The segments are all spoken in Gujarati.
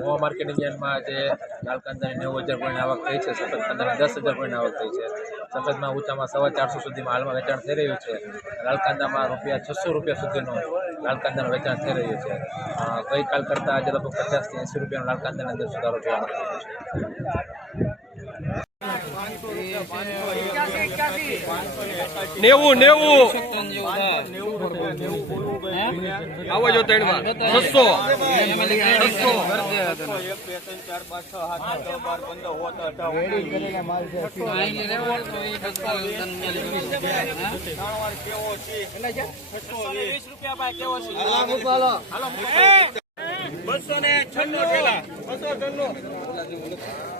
મોવા માર્કેટિંગ યાર્ડમાં આજે લાલ કાંદાની 90,000 પોઈન્ટ આવક થઈ છે. સફેદ કાંદાની 10,000 પોઈન્ટ આવક થઈ છે. સફેદમાં ઊંચામાં 450 સુધીમાં હાલમાં વેચાણ થઈ રહ્યું છે. લાલ કાંદામાં ₹600 સુધીનું લાલ કાંદાનું વેચાણ થઈ રહ્યું છે. ગઈકાલ કરતાં આજે લગભગ 50 થી 80 રૂપિયાનો લાલ કાંદાની અંદર સુધારો જોવા મળી રહ્યો છે. નેવું આવો જો 3 માં 600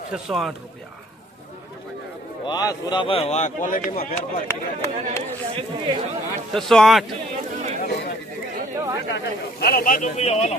608 રૂપિયા. વાહ સુરાભાઈ વાહ, ક્વોલિટીમાં ફેરફાર 608. હાલો બાજુ ગયો હાલો.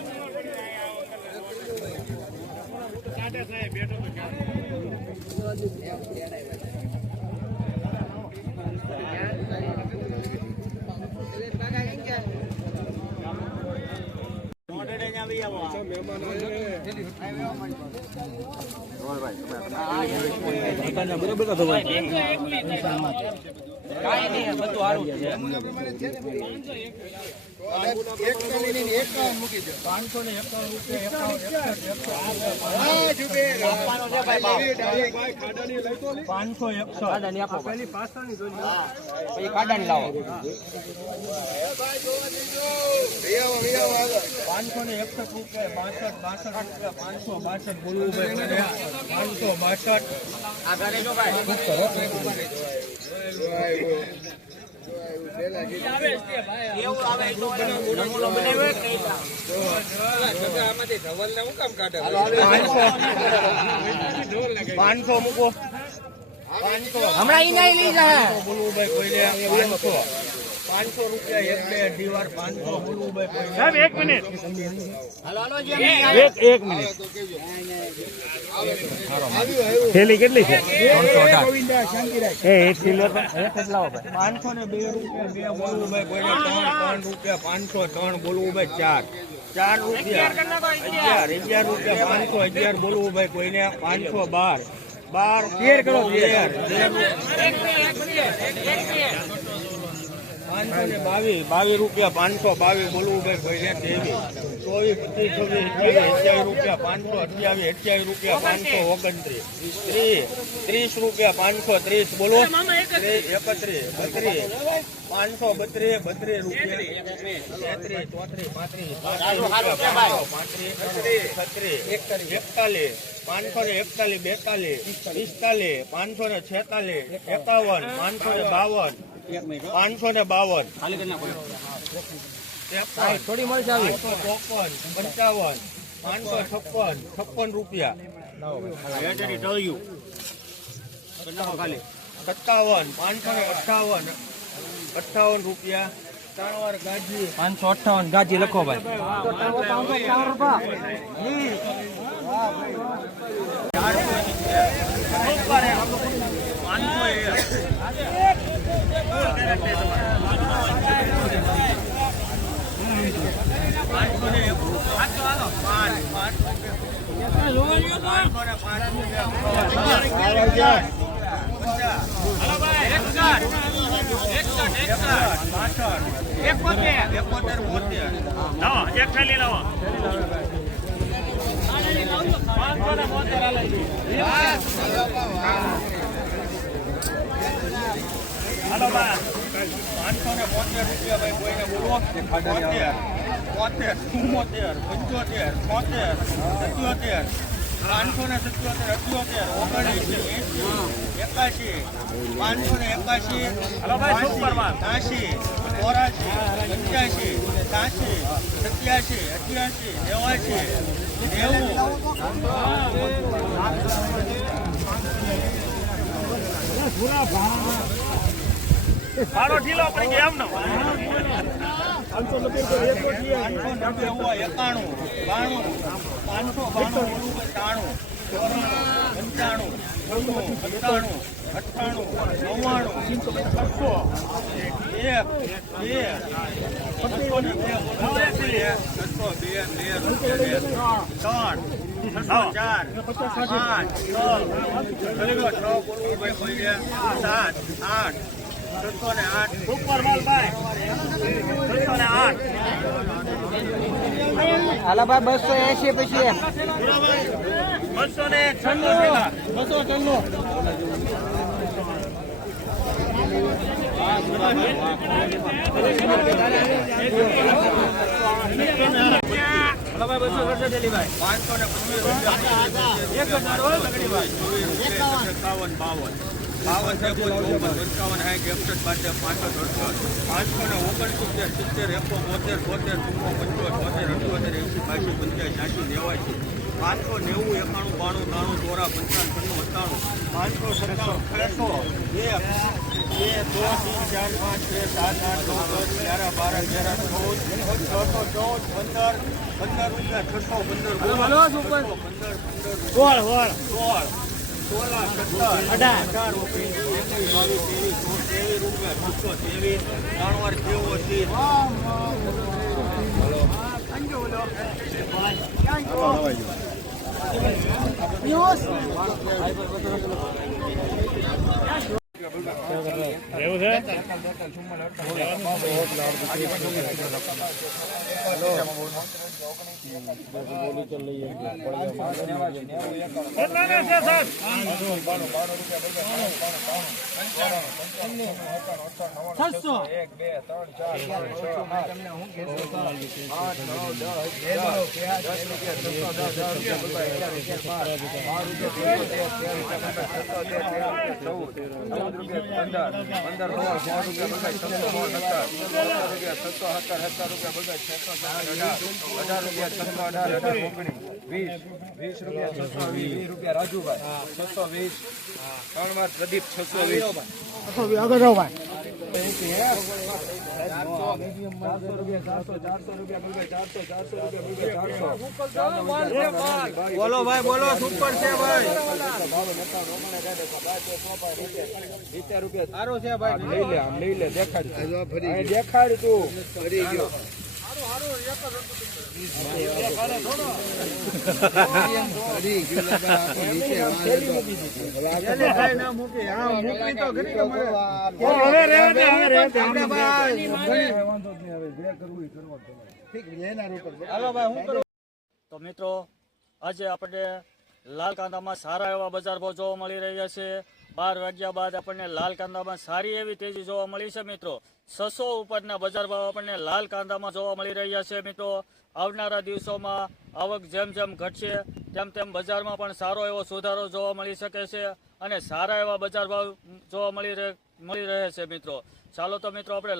હમણાં ઈ નહીં લઈ જાય. 500 રૂપિયા એક બે અઢી વાર 500 બોલવું ભાઈ. સાહેબ 1 મિનિટ. એક મિનિટ. થેલી કેટલી છે? 318. એક સિલ્વર કેટલા ભાઈ? 502 રૂપિયા બે બોલવું ભાઈ કોઈને 3 રૂપિયા 503 બોલવું ભાઈ 4 રૂપિયા 11 રૂપિયા 511 બોલવું ભાઈ કોઈને 512 12 કરો 522 રૂપિયા 522 બોલવું ભાઈ કોઈને 23 24 25 રૂપિયા 528 30 રૂપિયા 529 બોલો 31 32 532 રૂપિયા 33 થોડી મળી જાવી 554 55 56 રૂપિયા 57 558 રૂપિયા 3 વાર ગાજી 558 ગાજી લખો ભાઈ 558 600 1 2 3 4 5 6 બોલવું ભાઈ કોઈ 7 8 608 ઉપર માલ ભાઈ 608 હાલા ભાઈ 280 પછી 20 રૂપિયા રાજુભાઈ 620 3 વાર પ્રદીપ 620 આગળ રહો ભાઈ 400 રૂપિયા 400 બોલો ભાઈ બોલો સુપર છે ભાઈ 70 રૂપિયા સારો છે ભાઈ લઈ લે દેખાડ તું ફરી ગયો તો મિત્રો આજે આપણે લાલ કાંદામાં સારા એવા બજાર ભાવ જોવા મળી રહ્યા છે 12 વાગ્યા બાદ આપણને લાલ કાંદામાં સારી એવી તેજી જોવા મળી છે મિત્રો 600 ઉપરના બજાર ભાવ આપણને લાલ કાંદામાં જોવા મળી રહ્યા છે મિત્રો આવનારા દિવસોમાં આવક જેમ જેમ ઘટશે તેમ તેમ બજારમાં પણ સારો એવો સુધારો જોવા મળી શકે છે અને સારા એવા બજાર ભાવ જોવા મળી રહે છે મિત્રો ચાલો તો મિત્રો આપણે